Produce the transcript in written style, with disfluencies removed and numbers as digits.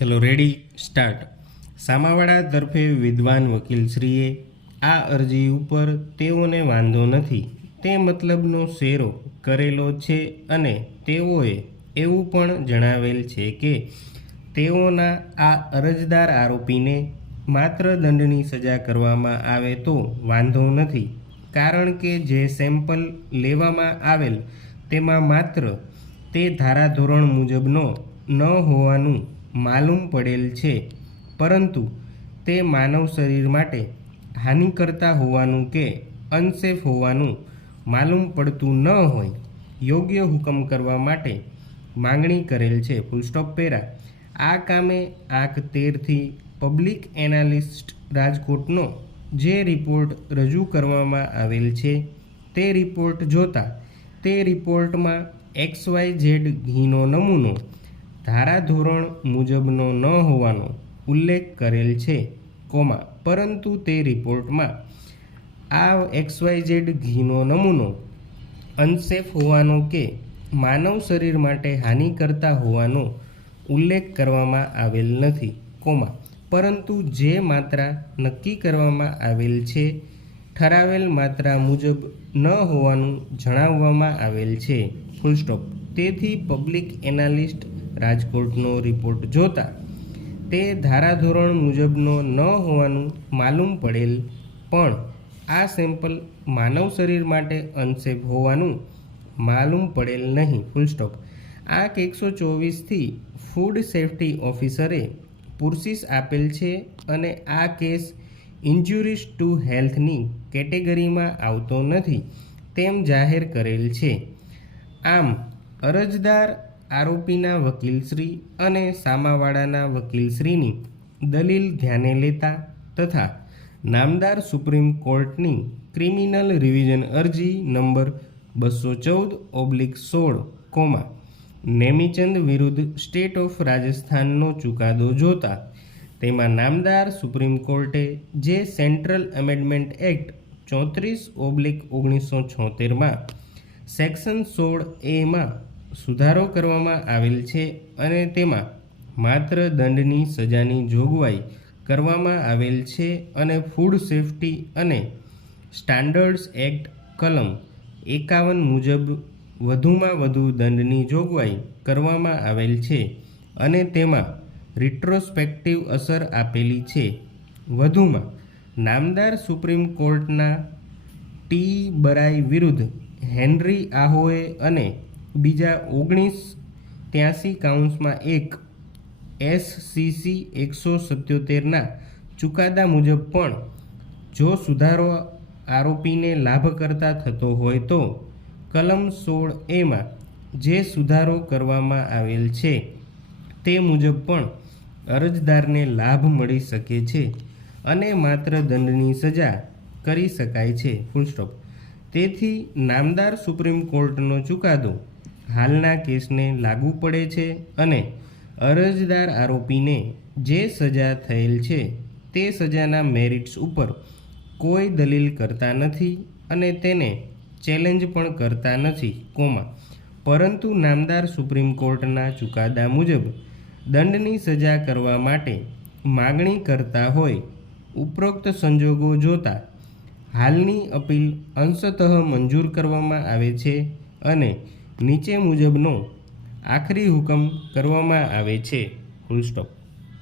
ચલો ready start. સામાવાળા તરફે વિદ્વાન વકીલશ્રીએ આ અરજી ઉપર તેઓને વાંધો નથી તે મતલબનો શેરો કરેલો છે અને તેઓએ એવું પણ જણાવેલ છે કે તેઓના આ અરજદાર આરોપીને માત્ર દંડની સજા કરવામાં આવે તો વાંધો નથી, કારણ કે જે સેમ્પલ લેવામાં આવેલ તેમાં માત્ર તે ધારાધોરણ મુજબનો ન હોવાનું માલુમ પડેલ છે, પરંતુ તે માનવ શરીર માટે હાનિકર્તા હોવાનું કે અનસેફ હોવાનું માલુમ પડતું ન હોય યોગ્ય હુકમ કરવા માટે માંગણી કરેલ છે. Full stop para. આ કામે આંક 13થી પબ્લિક એનાલિસ્ટ રાજકોટનો જે રિપોર્ટ રજૂ કરવામાં આવેલ છે તે રિપોર્ટ જોતા તે રિપોર્ટમાં XYZ ઘીનો નમૂનો ધારાધોરણ મુજબનો ન હોવાનો ઉલ્લેખ કરેલ છે, પરંતુ તે રિપોર્ટમાં આ XYZ ઘીનો નમૂનો અનસેફ હોવાનો કે માનવ શરીર માટે હાનિકર્તા હોવાનો ઉલ્લેખ કરવામાં આવેલ નથી, પરંતુ જે માત્રા નક્કી કરવામાં આવેલ છે ઠરાવેલ માત્રા મુજબ ન હોવાનું જણાવવામાં આવેલ છે. Full stop. તેથી પબ્લિક એનાલિસ્ટ રાજકોટનો રિપોર્ટ જોતા તે ધારાધોરણ મુજબનો ન હોવાનું માલુમ પડેલ, પણ આ સેમ્પલ માનવ શરીર માટે અનસેફ હોવાનું માલુમ પડેલ નહીં. Full stop. આંક 124થી ફૂડ સેફ્ટી ઓફિસરે પુરસીસ આપેલ છે અને આ કેસ ઇન્જુરીઝ ટુ હેલ્થની કેટેગરીમાં આવતો નથી તેમ જાહેર કરેલ છે. આમ અરજદાર આરોપીના વકીલશ્રી અને સામાવાળાના વકીલશ્રીની દલીલ ધ્યાને લેતા તથા નામદાર સુપ્રીમ કોર્ટની ક્રિમિનલ રિવિઝન અરજી નંબર 214/16, નેમીચંદ વિરુદ્ધ સ્ટેટ ઓફ રાજસ્થાનનો ચુકાદો જોતા તેમાં નામદાર સુપ્રીમ કોર્ટે જે સેન્ટ્રલ એમેન્ડમેન્ટ એક્ટ 34/1976માં સેક્શન 16A સુધારો કરવામાં આવેલ છે અને તેમાં માત્ર દંડની સજાની જોગવાઈ કરવામાં આવેલ છે અને ફૂડ સેફ્ટી અને સ્ટાન્ડર્ડ્સ એક્ટ કલમ 51 મુજબ વધુમાં વધુ દંડની જોગવાઈ કરવામાં આવેલ છે અને તેમાં રિટ્રોસ્પેક્ટિવ અસર આપેલી છે. વધુમાં નામદાર સુપ્રીમ કોર્ટના ટી બરાઈ વિરુદ્ધ હેનરી આહોએ અને બીજા 1983/1 SCC 177ના ચુકાદા મુજબ પણ જો સુધારો આરોપીને લાભકર્તા થતો હોય તો કલમ 16A જે સુધારો કરવામાં આવેલ છે તે મુજબ પણ અરજદારને લાભ મળી શકે છે અને માત્ર દંડની સજા કરી શકાય છે. Full stop. તેથી નામદાર સુપ્રીમ કોર્ટનો ચુકાદો હાલના કેસને લાગુ પડે છે અને અરજદાર આરોપીને જે સજા થયેલ છે તે સજાના મેરિટ્સ ઉપર કોઈ દલીલ કરતા નથી અને તેને ચેલેન્જ પણ કરતા નથી, પરંતુ નામદાર સુપ્રીમ કોર્ટના ચુકાદા મુજબ દંડની સજા કરવા માટે માગણી કરતા હોય ઉપરોક્ત સંજોગો જોતા હાલની અપીલ અંશતઃ મંજૂર કરવામાં આવે છે અને નીચે મુજબનો આખરી હુકમ કરવામાં આવે છે. Full stop.